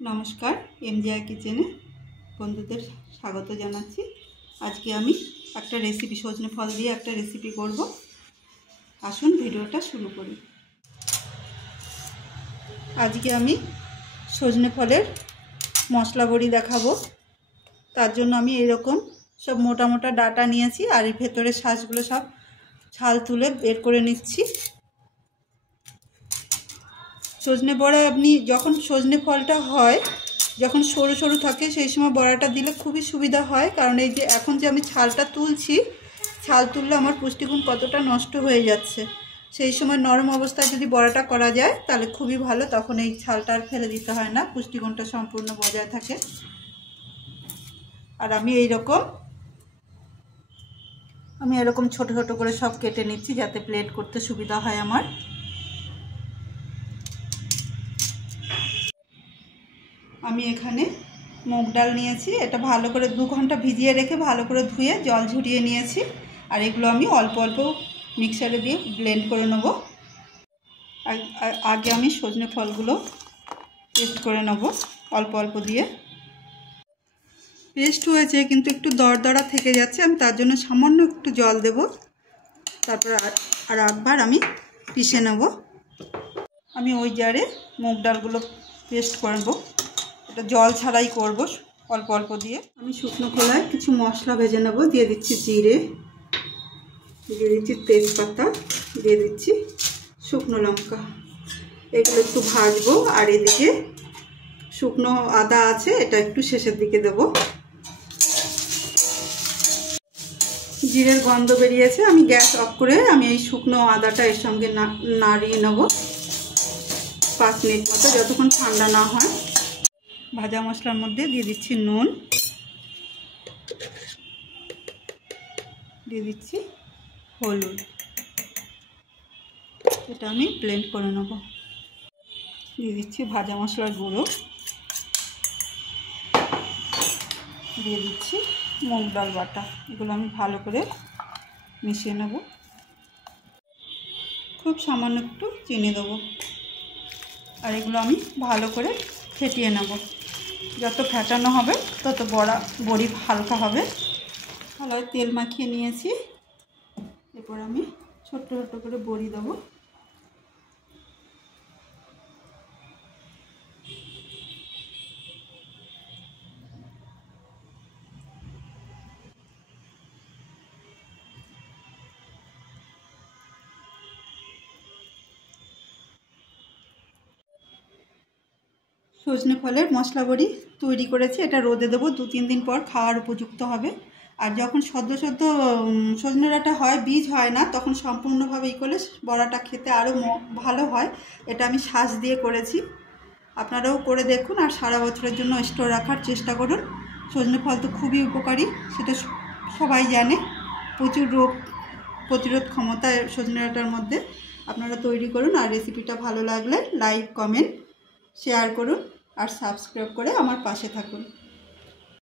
নমস্কার, এমজিআর কিচেনে বন্ধুদের স্বাগত জানাচ্ছি। আজকে আমি একটা রেসিপি সজনে ফল দিয়ে একটা রেসিপি করব। আসুন ভিডিওটা শুরু করি। আজকে আমি সজনে ফলের মশলা বড়ি দেখাবো। তার জন্য আমি এরকম সব মোটা মোটা ডাটা নিয়েছি, আর এর ভেতরের শাঁসগুলো সব ছাল তুলে বের করে নিচ্ছি। সজনে বড়া আপনি যখন সজনে ফলটা হয়, যখন সরু সরু থাকে সেই সময় বড়াটা দিলে খুবই সুবিধা হয়। কারণ এই যে এখন যে আমি ছালটা তুলছি, ছাল তুললে আমার পুষ্টিগুণ কতটা নষ্ট হয়ে যাচ্ছে। সেই সময় নরম অবস্থায় যদি বড়াটা করা যায় তাহলে খুবই ভালো, তখন এই ছালটা আর ফেলে দিতে হয় না, পুষ্টিগুণটা সম্পূর্ণ বজায় থাকে। আর আমি এরকম ছোট ছোট করে সব কেটে নিচ্ছি যাতে প্লেট করতে সুবিধা হয় আমার। আমি এখানে মুগ ডাল নিয়েছি, এটা ভালো করে 2 ঘন্টা ভিজিয়ে রেখে ভালো করে ধুয়ে জল ঝরিয়ে নিয়েছি। আর এগুলো আমি অল্প অল্প মিক্সারে দিয়ে ব্লেন্ড করে নেব। আগে আমি সজনে ফলগুলো পেস্ট করে নেব অল্প অল্প দিয়ে। পেস্ট হয়েছে কিন্তু একটু দরদরা থেকে যাচ্ছে, আমি তার জন্য সামান্য একটু জল দেব, তারপর আর একবার আমি পিষে নেব। আমি ওই জারে মুগ ডালগুলো পেস্ট করব, এটা জল ছাড়াই করব অল্প অল্প দিয়ে। আমি শুকনো খোলায় কিছু মশলা ভেজে নেব। দিয়ে দিচ্ছি জিরে, দিয়ে দিচ্ছি তেজপাতা, দিয়ে দিচ্ছি শুকনো লঙ্কা। এগুলো একটু ভাজবো। আর এদিকে শুকনো আদা আছে, এটা একটু শেষের দিকে দেব। জিরের গন্ধ বেরিয়েছে, আমি গ্যাস অফ করে আমি এই শুকনো আদাটা এর সঙ্গে নাড়িয়ে নেব 5 মিনিট মতো, যতক্ষণ ঠান্ডা না হয়। ভাজা মশলার মধ্যে দিয়ে দিচ্ছি নুন, দিয়ে দিচ্ছি হলুদ, এটা আমি ব্লেন্ড করে নেব। দিয়ে দিচ্ছি ভাজা মশলার গুঁড়ো, দিয়ে দিচ্ছি মুগ ডাল বাটা। এগুলো আমি ভালো করে মিশিয়ে নেব। খুব সামান্য একটু চিনি দেবো। আর এগুলো আমি ভালো করে ফেটিয়ে নেব। যত ফেটানো হবে তত বড়ি হালকা হবে। ভালোই তেল মাখিয়ে নিয়েছি, এরপর আমি ছোট্ট ছোট্ট করে বড়ি দেবো। সজনে ফলের মশলা বড়ি তৈরি করেছি, এটা রোদে দেবো, 2-3 দিন পর খাওয়ার উপযুক্ত হবে। আর যখন সদ্য সজনে ডাঁটা হয়, বীজ হয় না, তখন সম্পূর্ণভাবে করলে বড়াটা খেতে আরও ভালো হয়। এটা আমি শাঁস দিয়ে করেছি, আপনারাও করে দেখুন। আর সারা বছরের জন্য স্টোর রাখার চেষ্টা করুন। সজনে ফল তো খুবই উপকারী, সেটা সবাই জানে। প্রচুর রোগ প্রতিরোধ ক্ষমতা সজনে ডাঁটার মধ্যে। আপনারা তৈরি করুন। আর রেসিপিটা ভালো লাগলে লাইক, কমেন্ট, শেয়ার করুন আর সাবস্ক্রাইব করে আমার পাশে থাকুন।